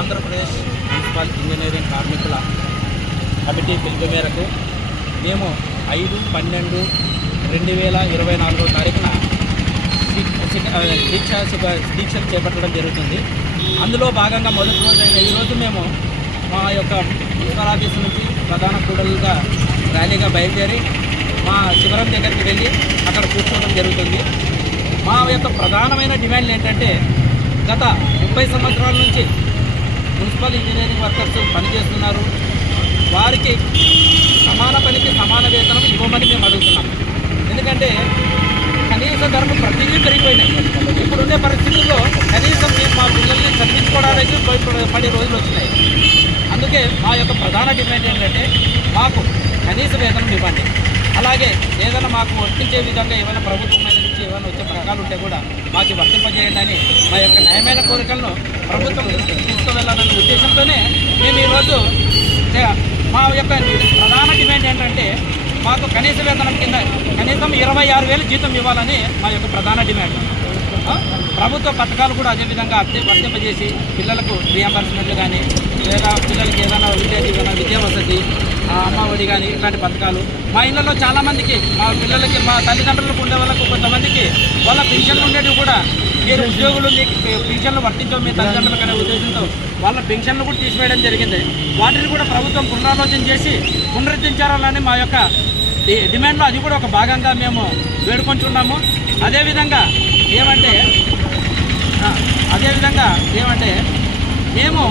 Andhra Pradesh municipal engineering కార్మికుల committee పిలుపు మేరకు మేము 5/12/2024 తారీఖున దీక్షలు చేపట్టడం జరుగుతుంది. అందులో భాగంగా మొదటి రోజైన ఈరోజు మేము మా యొక్క మున్సిపల్ ఆఫీస్ నుంచి ప్రధాన కూడలుగా ర్యాలీగా బయలుదేరి మా శిబిరం దగ్గరికి వెళ్ళి అక్కడ కూర్చోవడం జరుగుతుంది. మా యొక్క ప్రధానమైన డిమాండ్లు ఏంటంటే, గత 30 సంవత్సరాల నుంచి మున్సిపల్ ఇంజనీరింగ్ వర్కర్స్ పనిచేస్తున్నారు. వారికి సమాన పనికి సమాన వేతనం ఇవ్వమని మేము అడుగుతున్నాం. ఎందుకంటే కనీస ధరలు ప్రతిదీ పెరిగిపోయినాయి. ఇప్పుడుండే పరిస్థితుల్లో కనీసం మా పిల్లల్ని చదివించుకోవడానికి 10 రోజులు వచ్చినాయి. అందుకే మా యొక్క ప్రధాన డిమాండ్ ఏంటంటే, మాకు కనీస వేతనం ఇవ్వండి. అలాగే ఏదైనా మాకు వర్తించే విధంగా ఏమైనా ప్రభుత్వం నుంచి ఏమైనా వచ్చే పథకాలు ఉంటే కూడా మాకు వర్తింపజేయండి అని మా యొక్క న్యాయమైన కోరికలను ప్రభుత్వం తీసుకువెళ్ళాలనే ఉద్దేశంతోనే మేము ఈరోజు మా యొక్క ప్రధాన డిమాండ్ ఏంటంటే, మాకు కనీస వేతనం కింద కనీసం 26,000 జీతం ఇవ్వాలని మా యొక్క ప్రధాన డిమాండ్. ప్రభుత్వ పథకాలు కూడా అదేవిధంగా వర్తింపజేసి పిల్లలకు రీఎంబర్స్మెంట్లు కానీ, లేదా పిల్లలకి ఏదైనా విద్యా వసతి, అమ్మఒడి కానీ ఇట్లాంటి పథకాలు మా ఇళ్లలో చాలామందికి, మా పిల్లలకి, మా తల్లిదండ్రులకు ఉండే వాళ్ళకు కొంతమందికి వాళ్ళ పెన్షన్లు ఉండేవి కూడా మీరు ఉద్యోగులు మీకు పెన్షన్లు వర్తించవు మీ తల్లిదండ్రులకు అనే ఉద్దేశంతో వాళ్ళ పెన్షన్లు కూడా తీసివేయడం జరిగింది. వాటిని కూడా ప్రభుత్వం పునరాలోచన చేసి పునరుద్ధరించాలని మా యొక్క డిమాండ్లో అది కూడా ఒక భాగంగా మేము వేడుకొంటున్నాము. అదేవిధంగా ఏమంటే మేము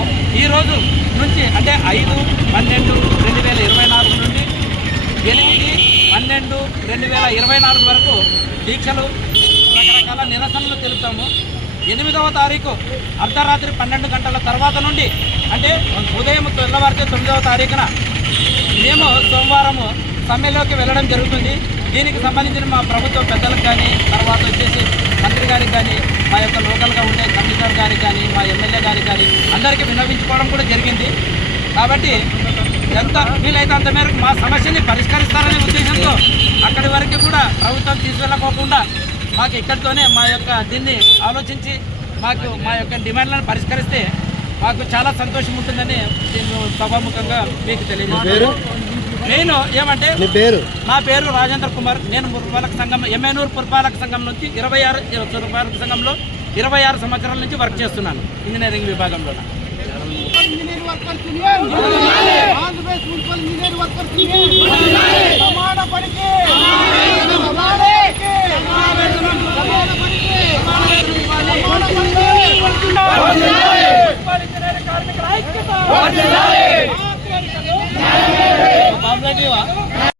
ఈరోజు నుంచి అంటే 5/12/2024 నుండి 8/12/2024 వరకు దీక్షలు, రకరకాల నిరసనలు తెలుపుతాము. 8వ తారీఖు అర్ధరాత్రి 12 గంటల తర్వాత నుండి అంటే ఉదయం తెల్లవారితే 9వ తారీఖున మేము సోమవారము సమ్మెలోకి వెళ్ళడం జరుగుతుంది. దీనికి సంబంధించిన మా ప్రభుత్వ పెద్దలకు కానీ, తర్వాత వచ్చేసి మంత్రి గారికి కానీ, మా యొక్క లోకల్గా ఉండే కమిషనర్ గారికి కానీ, మా ఎమ్మెల్యే గారికి కానీ అందరికీ విన్నవించుకోవడం కూడా జరిగింది. కాబట్టి ఎంత వీలైతే అంత మేరకు మా సమస్యని పరిష్కరిస్తారనే ఉద్దేశంతో అక్కడి వరకు కూడా ప్రభుత్వం తీసుకెళ్ళకోకుండా మాకు ఇక్కడితోనే మా యొక్క దీన్ని ఆలోచించి మాకు మా యొక్క డిమాండ్లను పరిష్కరిస్తే మాకు చాలా సంతోషం ఉంటుందని నేను సభాముఖంగా మీకు తెలియజేస్తాను. నేను ఏమంటే నా పేరు రాజేంద్ర కుమార్. నేను పురపాలక సంఘం ఎమ్మెనూరు పురపాలక సంఘం నుంచి 26 సంవత్సరాల నుంచి వర్క్ చేస్తున్నాను ఇంజనీరింగ్ విభాగంలో. కార్మికుల ఐక్యత